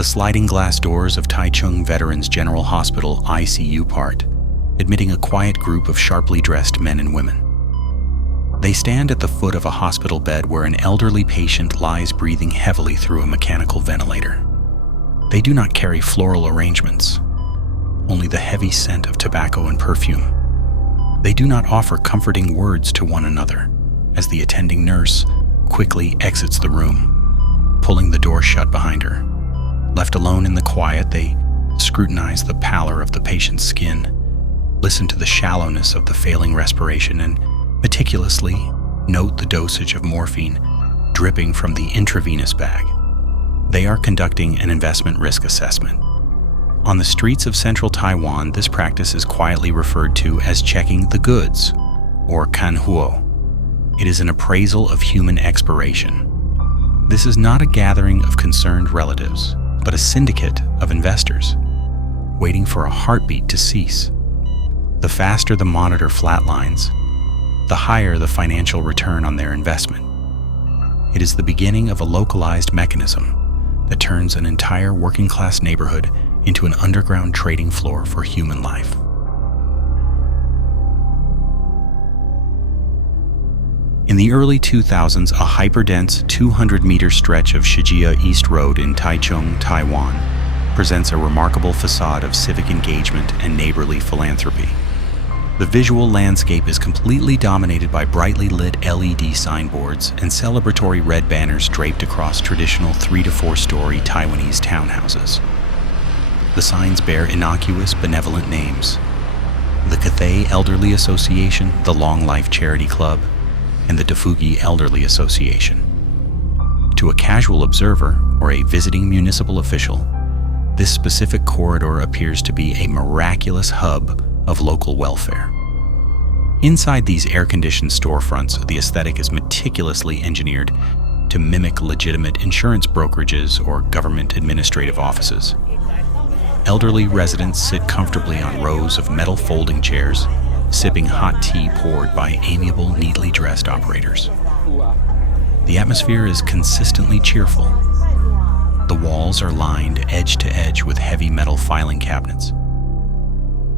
the sliding glass doors of Taichung Veterans General Hospital ICU part, admitting a quiet group of sharply dressed men and women. They stand at the foot of a hospital bed where an elderly patient lies breathing heavily through a mechanical ventilator. They do not carry floral arrangements, only the heavy scent of tobacco and perfume. They do not offer comforting words to one another as the attending nurse quickly exits the room, pulling the door shut behind her. Left alone in the quiet, they scrutinize the pallor of the patient's skin, listen to the shallowness of the failing respiration, and meticulously note the dosage of morphine dripping from the intravenous bag. They are conducting an investment risk assessment. On the streets of central Taiwan, this practice is quietly referred to as checking the goods, or kanhuo. It is an appraisal of human expiration. This is not a gathering of concerned relatives, but a syndicate of investors, waiting for a heartbeat to cease. The faster the monitor flatlines, the higher the financial return on their investment. It is the beginning of a localized mechanism that turns an entire working-class neighborhood into an underground trading floor for human life. In the early 2000s, a hyperdense 200-meter stretch of Shijia East Road in Taichung, Taiwan, presents a remarkable facade of civic engagement and neighborly philanthropy. The visual landscape is completely dominated by brightly lit LED signboards and celebratory red banners draped across traditional 3 to 4 story Taiwanese townhouses. The signs bear innocuous, benevolent names: the Cathay Elderly Association, the Long Life Charity Club, and the Dafugi Elderly Association. To a casual observer or a visiting municipal official, this specific corridor appears to be a miraculous hub of local welfare. Inside these air-conditioned storefronts, the aesthetic is meticulously engineered to mimic legitimate insurance brokerages or government administrative offices. Elderly residents sit comfortably on rows of metal folding chairs, sipping hot tea poured by amiable, neatly dressed operators. The atmosphere is consistently cheerful. The walls are lined edge to edge with heavy metal filing cabinets.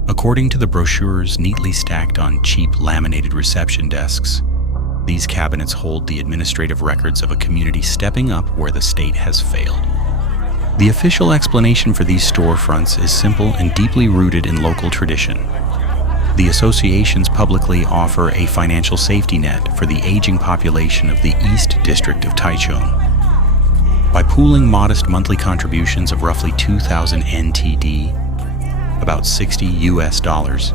According to the brochures neatly stacked on cheap laminated reception desks, these cabinets hold the administrative records of a community stepping up where the state has failed. The official explanation for these storefronts is simple and deeply rooted in local tradition. The associations publicly offer a financial safety net for the aging population of the East District of Taichung. By pooling modest monthly contributions of roughly 2,000 NTD, about $60,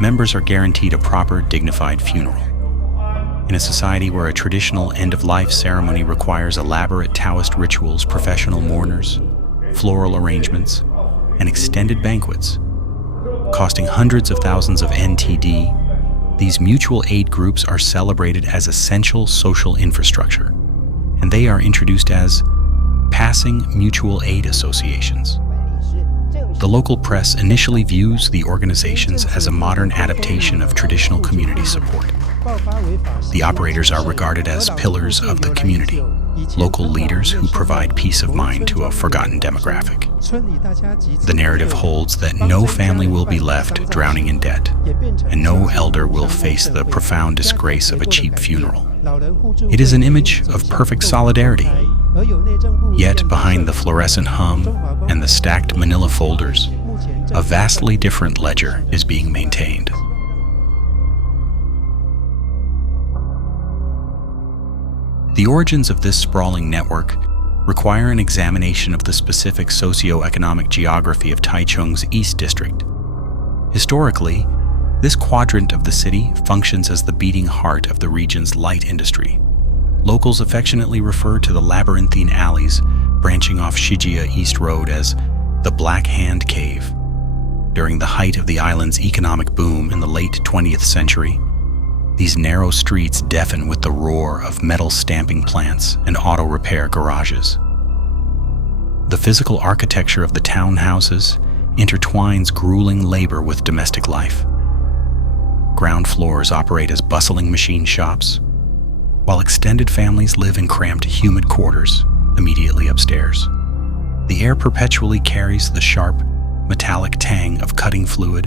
members are guaranteed a proper, dignified funeral. In a society where a traditional end-of-life ceremony requires elaborate Taoist rituals, professional mourners, floral arrangements, and extended banquets, costing hundreds of thousands of NTD, these mutual aid groups are celebrated as essential social infrastructure, and they are introduced as passing mutual aid associations. The local press initially views the organizations as a modern adaptation of traditional community support. The operators are regarded as pillars of the community, local leaders who provide peace of mind to a forgotten demographic. The narrative holds that no family will be left drowning in debt, and no elder will face the profound disgrace of a cheap funeral. It is an image of perfect solidarity. Yet behind the fluorescent hum and the stacked manila folders, a vastly different ledger is being maintained. The origins of this sprawling network require an examination of the specific socio-economic geography of Taichung's East District. Historically, this quadrant of the city functions as the beating heart of the region's light industry. Locals affectionately refer to the labyrinthine alleys branching off Shijia East Road as the Black Hand Cave. During the height of the island's economic boom in the late 20th century, these narrow streets deafen with the roar of metal stamping plants and auto repair garages. The physical architecture of the townhouses intertwines grueling labor with domestic life. Ground floors operate as bustling machine shops, while extended families live in cramped, humid quarters immediately upstairs. The air perpetually carries the sharp, metallic tang of cutting fluid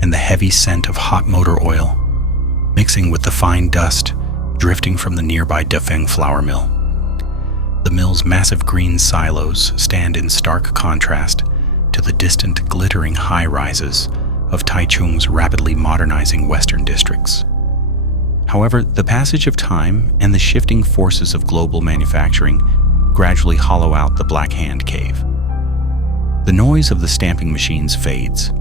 and the heavy scent of hot motor oil, mixing with the fine dust drifting from the nearby Dafeng flour mill. The mill's massive green silos stand in stark contrast to the distant, glittering high-rises of Taichung's rapidly modernizing western districts. However, the passage of time and the shifting forces of global manufacturing gradually hollow out the Black Hand cave. The noise of the stamping machines fades.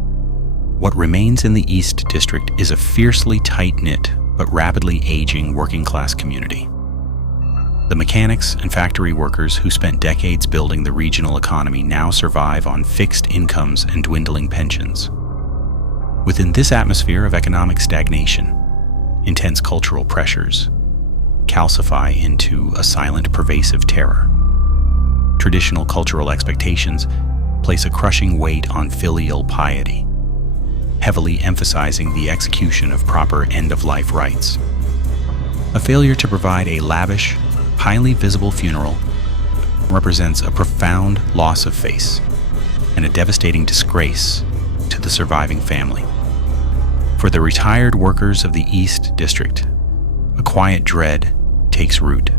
What remains in the East District is a fiercely tight-knit but rapidly aging working-class community. The mechanics and factory workers who spent decades building the regional economy now survive on fixed incomes and dwindling pensions. Within this atmosphere of economic stagnation, intense cultural pressures calcify into a silent, pervasive terror. Traditional cultural expectations place a crushing weight on filial piety, heavily emphasizing the execution of proper end-of-life rites. A failure to provide a lavish, highly visible funeral represents a profound loss of face and a devastating disgrace to the surviving family. For the retired workers of the East District, a quiet dread takes root.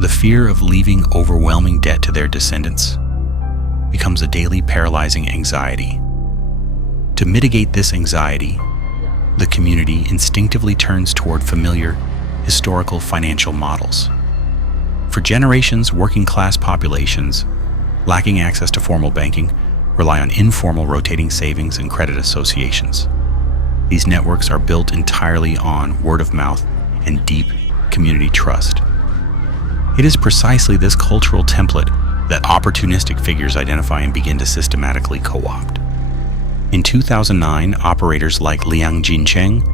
The fear of leaving overwhelming debt to their descendants becomes a daily paralyzing anxiety. To mitigate this anxiety, the community instinctively turns toward familiar, historical financial models. For generations, working-class populations, lacking access to formal banking, rely on informal rotating savings and credit associations. These networks are built entirely on word of mouth and deep community trust. It is precisely this cultural template that opportunistic figures identify and begin to systematically co-opt. In 2009, operators like Liang Jincheng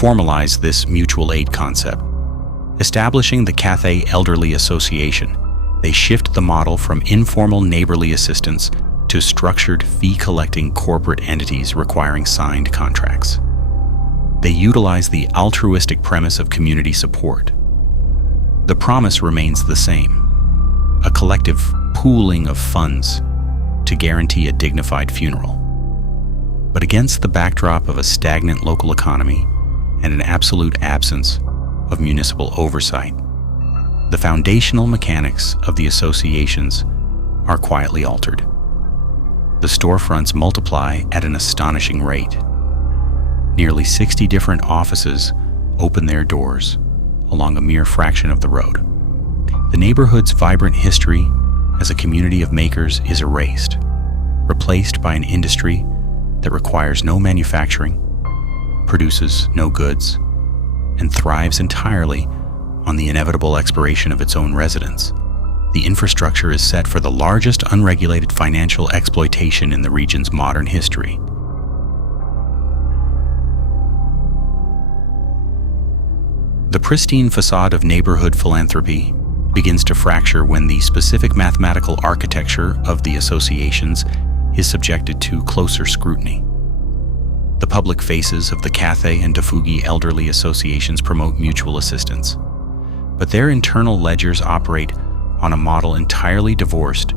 formalized this mutual aid concept. Establishing the Cathay Elderly Association, they shift the model from informal neighborly assistance to structured fee-collecting corporate entities requiring signed contracts. They utilize the altruistic premise of community support. The promise remains the same: a collective pooling of funds to guarantee a dignified funeral. But against the backdrop of a stagnant local economy and an absolute absence of municipal oversight, the foundational mechanics of the associations are quietly altered. The storefronts multiply at an astonishing rate. Nearly 60 different offices open their doors along a mere fraction of the road. The neighborhood's vibrant history as a community of makers is erased, replaced by an industry that requires no manufacturing, produces no goods, and thrives entirely on the inevitable expiration of its own residents. The infrastructure is set for the largest unregulated financial exploitation in the region's modern history. The pristine facade of neighborhood philanthropy begins to fracture when the specific mathematical architecture of the associations is subjected to closer scrutiny. The public faces of the Cathay and Dafugi elderly associations promote mutual assistance, but their internal ledgers operate on a model entirely divorced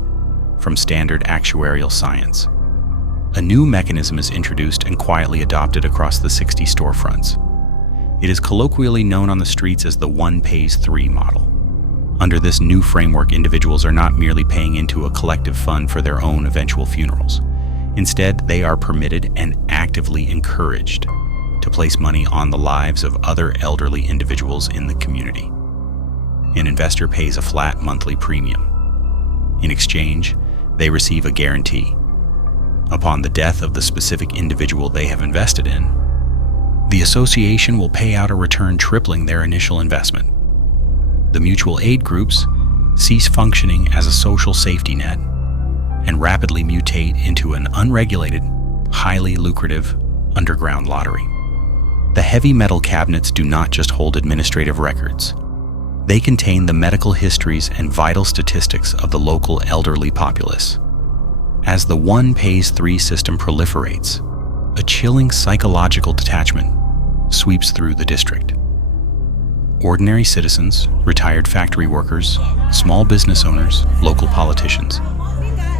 from standard actuarial science. A new mechanism is introduced and quietly adopted across the 60 storefronts. It is colloquially known on the streets as the one pays three model. Under this new framework, individuals are not merely paying into a collective fund for their own eventual funerals. Instead, they are permitted and actively encouraged to place money on the lives of other elderly individuals in the community. An investor pays a flat monthly premium. In exchange, they receive a guarantee. Upon the death of the specific individual they have invested in, the association will pay out a return tripling their initial investment. The mutual aid groups cease functioning as a social safety net and rapidly mutate into an unregulated, highly lucrative underground lottery. The heavy metal cabinets do not just hold administrative records. They contain the medical histories and vital statistics of the local elderly populace. As the one pays three system proliferates, a chilling psychological detachment sweeps through the district. Ordinary citizens, retired factory workers, small business owners, local politicians,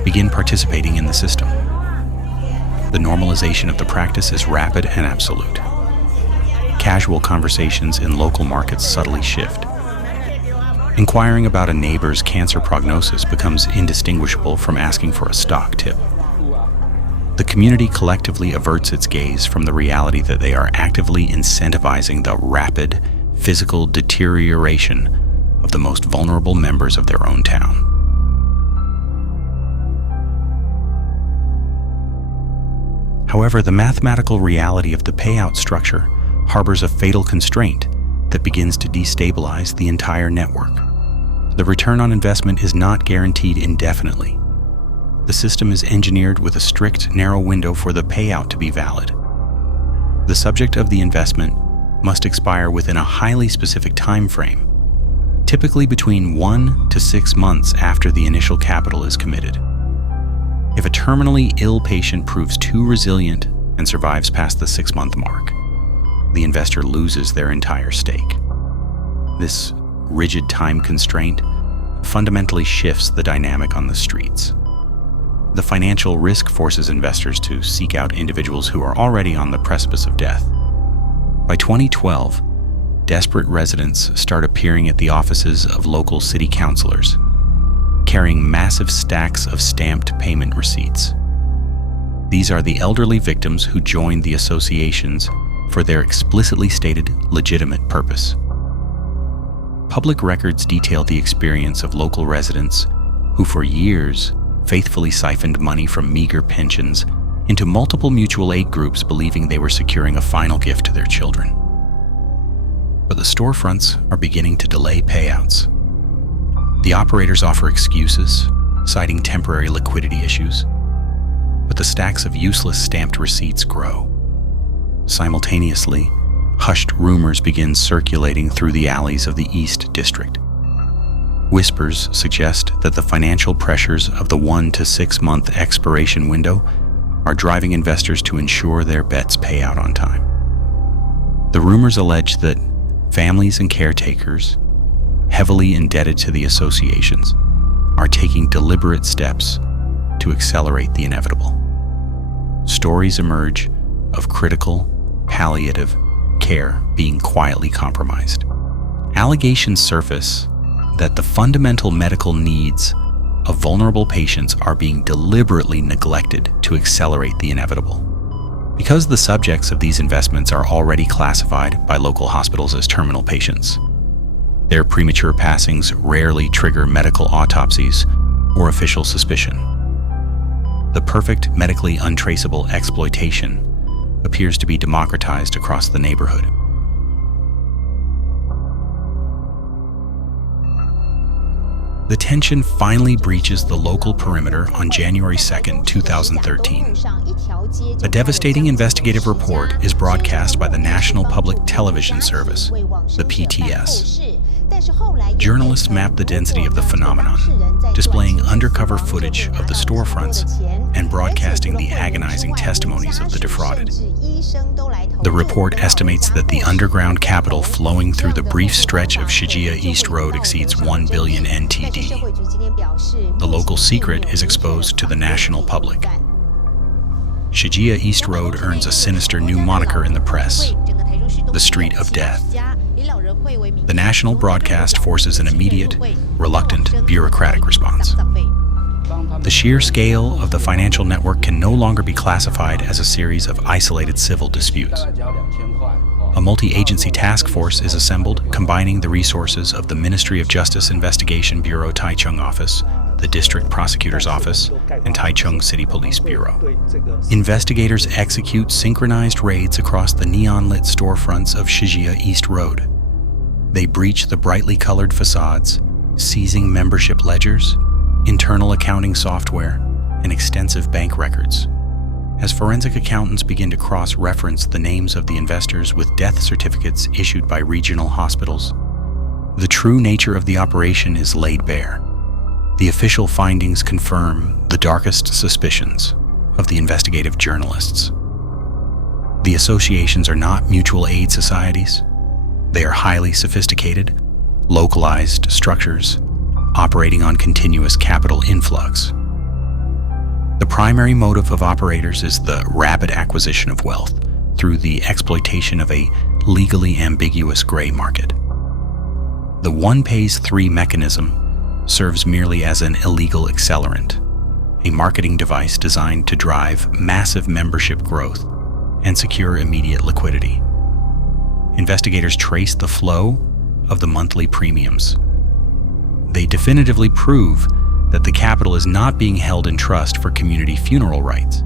begin participating in the system. The normalization of the practice is rapid and absolute. Casual conversations in local markets subtly shift. Inquiring about a neighbor's cancer prognosis becomes indistinguishable from asking for a stock tip. The community collectively averts its gaze from the reality that they are actively incentivizing the rapid physical deterioration of the most vulnerable members of their own town. However, the mathematical reality of the payout structure harbors a fatal constraint that begins to destabilize the entire network. The return on investment is not guaranteed indefinitely. The system is engineered with a strict, narrow window for the payout to be valid. The subject of the investment must expire within a highly specific time frame, typically between 1 to 6 months after the initial capital is committed. If a terminally ill patient proves too resilient and survives past the 6-month mark, the investor loses their entire stake. This rigid time constraint fundamentally shifts the dynamic on the streets. The financial risk forces investors to seek out individuals who are already on the precipice of death. By 2012, desperate residents start appearing at the offices of local city councilors, carrying massive stacks of stamped payment receipts. These are the elderly victims who joined the associations for their explicitly stated legitimate purpose. Public records detail the experience of local residents who for years faithfully siphoned money from meager pensions into multiple mutual aid groups believing they were securing a final gift to their children. But the storefronts are beginning to delay payouts. The operators offer excuses, citing temporary liquidity issues, but the stacks of useless stamped receipts grow. Simultaneously, hushed rumors begin circulating through the alleys of the East District. Whispers suggest that the financial pressures of the 1 to 6 month expiration window are driving investors to ensure their bets pay out on time. The rumors allege that families and caretakers, heavily indebted to the associations, are taking deliberate steps to accelerate the inevitable. Stories emerge of critical, palliative care being quietly compromised. Allegations surface that the fundamental medical needs of vulnerable patients are being deliberately neglected to accelerate the inevitable. Because the subjects of these investments are already classified by local hospitals as terminal patients, their premature passings rarely trigger medical autopsies or official suspicion. The perfect medically untraceable exploitation appears to be democratized across the neighborhood. The tension finally breaches the local perimeter on January 2, 2013. A devastating investigative report is broadcast by the National Public Television Service, the PTS. Journalists map the density of the phenomenon, displaying undercover footage of the storefronts and broadcasting the agonizing testimonies of the defrauded. The report estimates that the underground capital flowing through the brief stretch of Shijiya East Road exceeds 1 billion NTD. The local secret is exposed to the national public. Shijiya East Road earns a sinister new moniker in the press, the Street of Death. The national broadcast forces an immediate, reluctant, bureaucratic response. The sheer scale of the financial network can no longer be classified as a series of isolated civil disputes. A multi-agency task force is assembled, combining the resources of the Ministry of Justice Investigation Bureau Taichung Office, the District Prosecutor's Office, and Taichung City Police Bureau. Investigators execute synchronized raids across the neon-lit storefronts of Shijiya East Road. They breach the brightly colored facades, seizing membership ledgers, internal accounting software, and extensive bank records. As forensic accountants begin to cross-reference the names of the investors with death certificates issued by regional hospitals, the true nature of the operation is laid bare. The official findings confirm the darkest suspicions of the investigative journalists. The associations are not mutual aid societies. They are highly sophisticated, localized structures operating on continuous capital influx. The primary motive of operators is the rapid acquisition of wealth through the exploitation of a legally ambiguous gray market. The one pays three mechanism serves merely as an illegal accelerant, a marketing device designed to drive massive membership growth and secure immediate liquidity. Investigators trace the flow of the monthly premiums. They definitively prove that the capital is not being held in trust for community funeral rites.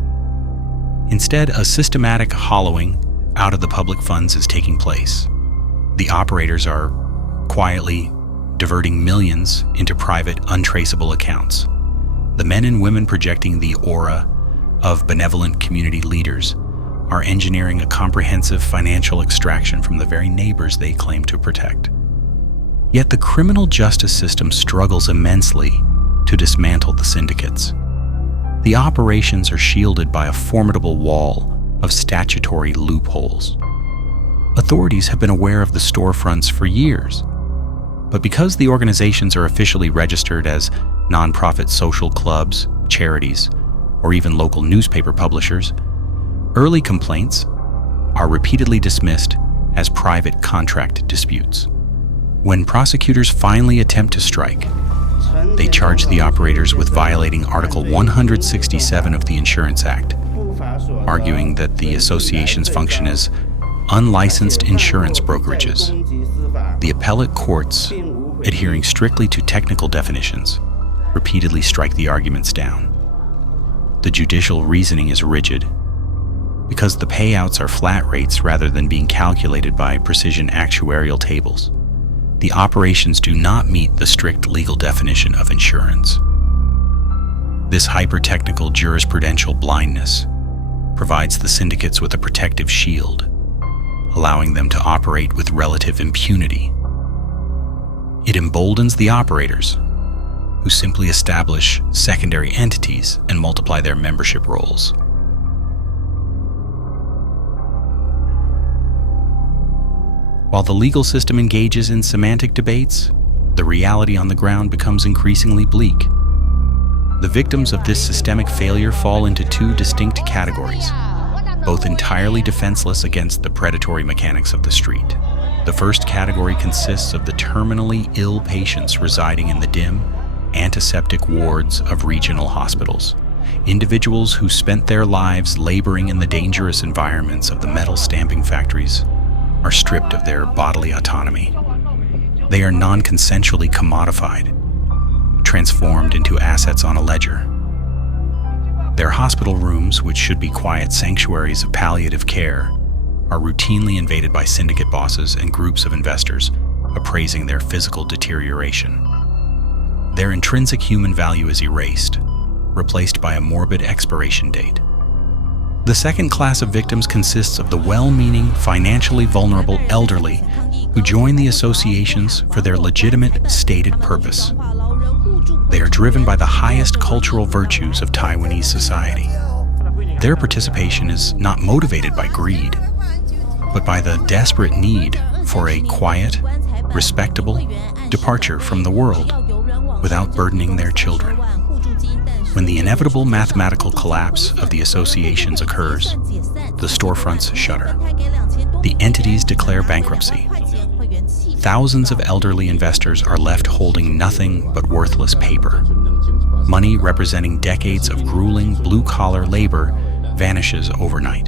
Instead, a systematic hollowing out of the public funds is taking place. The operators are quietly diverting millions into private, untraceable accounts. The men and women projecting the aura of benevolent community leaders are engineering a comprehensive financial extraction from the very neighbors they claim to protect. Yet the criminal justice system struggles immensely to dismantle the syndicates. The operations are shielded by a formidable wall of statutory loopholes. Authorities have been aware of the storefronts for years, but because the organizations are officially registered as nonprofit social clubs, charities, or even local newspaper publishers, early complaints are repeatedly dismissed as private contract disputes. When prosecutors finally attempt to strike, they charge the operators with violating Article 167 of the Insurance Act, arguing that the associations function as unlicensed insurance brokerages. The appellate courts, adhering strictly to technical definitions, repeatedly strike the arguments down. The judicial reasoning is rigid. Because the payouts are flat rates rather than being calculated by precision actuarial tables, the operations do not meet the strict legal definition of insurance. This hyper-technical jurisprudential blindness provides the syndicates with a protective shield, allowing them to operate with relative impunity. It emboldens the operators, who simply establish secondary entities and multiply their membership rolls. While the legal system engages in semantic debates, the reality on the ground becomes increasingly bleak. The victims of this systemic failure fall into two distinct categories, both entirely defenseless against the predatory mechanics of the street. The first category consists of the terminally ill patients residing in the dim, antiseptic wards of regional hospitals, individuals who spent their lives laboring in the dangerous environments of the metal stamping factories are stripped of their bodily autonomy. They are non-consensually commodified, transformed into assets on a ledger. Their hospital rooms, which should be quiet sanctuaries of palliative care, are routinely invaded by syndicate bosses and groups of investors, appraising their physical deterioration. Their intrinsic human value is erased, replaced by a morbid expiration date. The second class of victims consists of the well-meaning, financially vulnerable elderly who join the associations for their legitimate, stated purpose. They are driven by the highest cultural virtues of Taiwanese society. Their participation is not motivated by greed, but by the desperate need for a quiet, respectable departure from the world without burdening their children. When the inevitable mathematical collapse of the associations occurs, the storefronts shutter. The entities declare bankruptcy. Thousands of elderly investors are left holding nothing but worthless paper. Money representing decades of grueling blue-collar labor vanishes overnight.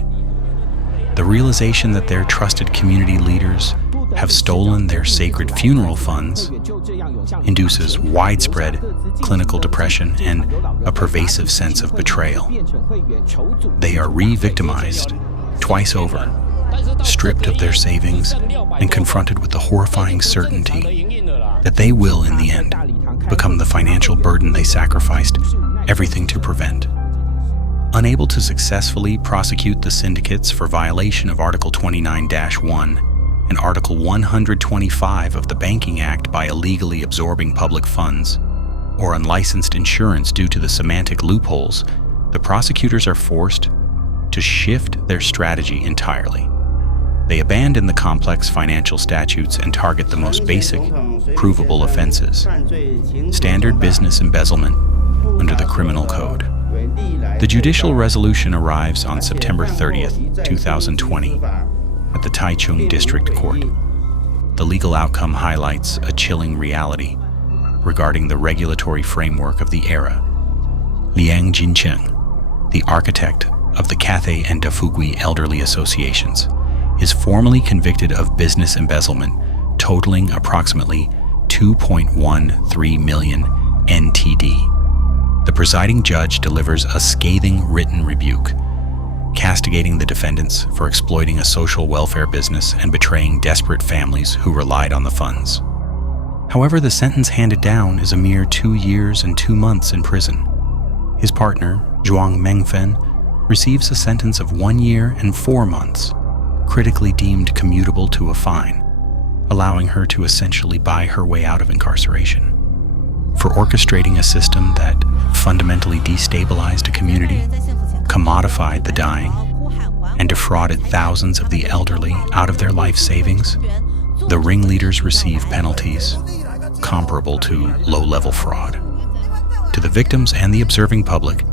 The realization that their trusted community leaders have stolen their sacred funeral funds induces widespread clinical depression and a pervasive sense of betrayal. They are re-victimized twice over, stripped of their savings, and confronted with the horrifying certainty that they will, in the end, become the financial burden they sacrificed everything to prevent. Unable to successfully prosecute the syndicates for violation of Article 29-1 and Article 125 of the Banking Act by illegally absorbing public funds, or unlicensed insurance due to the semantic loopholes, the prosecutors are forced to shift their strategy entirely. They abandon the complex financial statutes and target the most basic, provable offenses: standard business embezzlement under the criminal code. The judicial resolution arrives on September 30th, 2020, at the Taichung District Court. The legal outcome highlights a chilling reality regarding the regulatory framework of the era. Liang Jincheng, the architect of the Cathay and Dafugui elderly associations, is formally convicted of business embezzlement totaling approximately 2.13 million NTD. The presiding judge delivers a scathing written rebuke, castigating the defendants for exploiting a social welfare business and betraying desperate families who relied on the funds. However, the sentence handed down is a mere 2 years and 2 months in prison. His partner, Zhuang Mengfen, receives a sentence of 1 year and 4 months, critically deemed commutable to a fine, allowing her to essentially buy her way out of incarceration. For orchestrating a system that fundamentally destabilized a community, commodified the dying, and defrauded thousands of the elderly out of their life savings, the ringleaders receive penalties comparable to low-level fraud. To the victims and the observing public,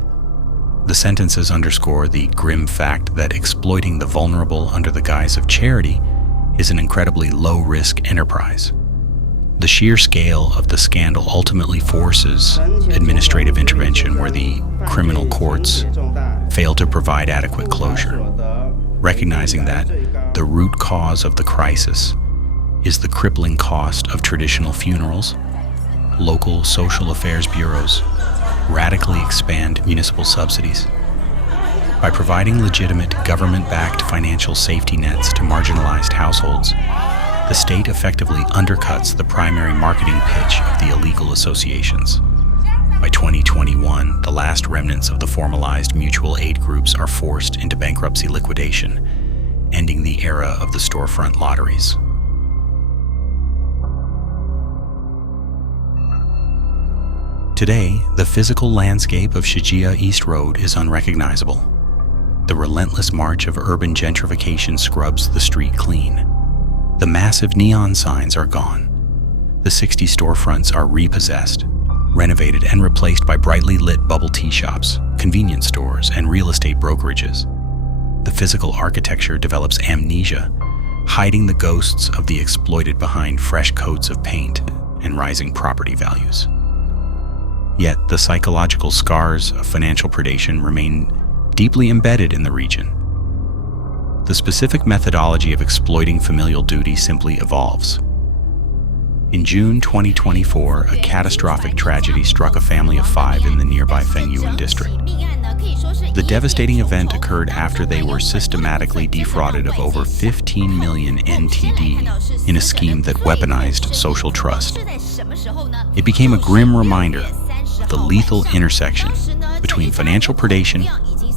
the sentences underscore the grim fact that exploiting the vulnerable under the guise of charity is an incredibly low-risk enterprise. The sheer scale of the scandal ultimately forces administrative intervention where the criminal courts fail to provide adequate closure, recognizing that the root cause of the crisis is the crippling cost of traditional funerals. Local social affairs bureaus radically expand municipal subsidies. By providing legitimate government-backed financial safety nets to marginalized households, the state effectively undercuts the primary marketing pitch of the illegal associations. By 2021, the last remnants of the formalized mutual aid groups are forced into bankruptcy liquidation, ending the era of the storefront lotteries. Today, the physical landscape of Shijia East Road is unrecognizable. The relentless march of urban gentrification scrubs the street clean. The massive neon signs are gone. The 60 storefronts are repossessed, renovated, and replaced by brightly lit bubble tea shops, convenience stores, and real estate brokerages. The physical architecture develops amnesia, hiding the ghosts of the exploited behind fresh coats of paint and rising property values. Yet the psychological scars of financial predation remain deeply embedded in the region. The specific methodology of exploiting familial duty simply evolves. In June 2024, a catastrophic tragedy struck a family of 5 in the nearby Fengyuan district. The devastating event occurred after they were systematically defrauded of over 15 million NTD in a scheme that weaponized social trust. It became a grim reminder of the lethal intersection between financial predation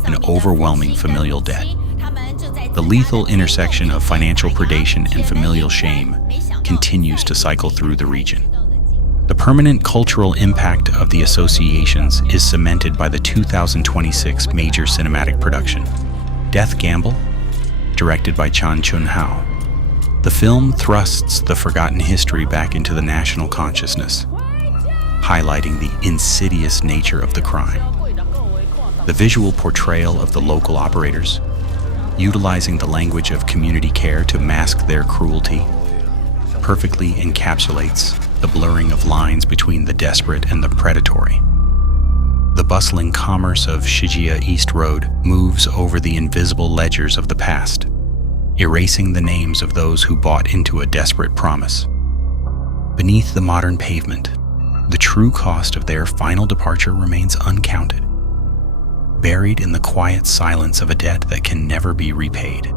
and overwhelming familial debt. The lethal intersection of financial predation and familial shame continues to cycle through the region. The permanent cultural impact of the associations is cemented by the 2026 major cinematic production, Death Gamble, directed by Chan Chun-hao. The film thrusts the forgotten history back into the national consciousness, highlighting the insidious nature of the crime. The visual portrayal of the local operators, utilizing the language of community care to mask their cruelty, perfectly encapsulates the blurring of lines between the desperate and the predatory. The bustling commerce of Shijia East Road moves over the invisible ledgers of the past, erasing the names of those who bought into a desperate promise. Beneath the modern pavement, the true cost of their final departure remains uncounted, buried in the quiet silence of a debt that can never be repaid.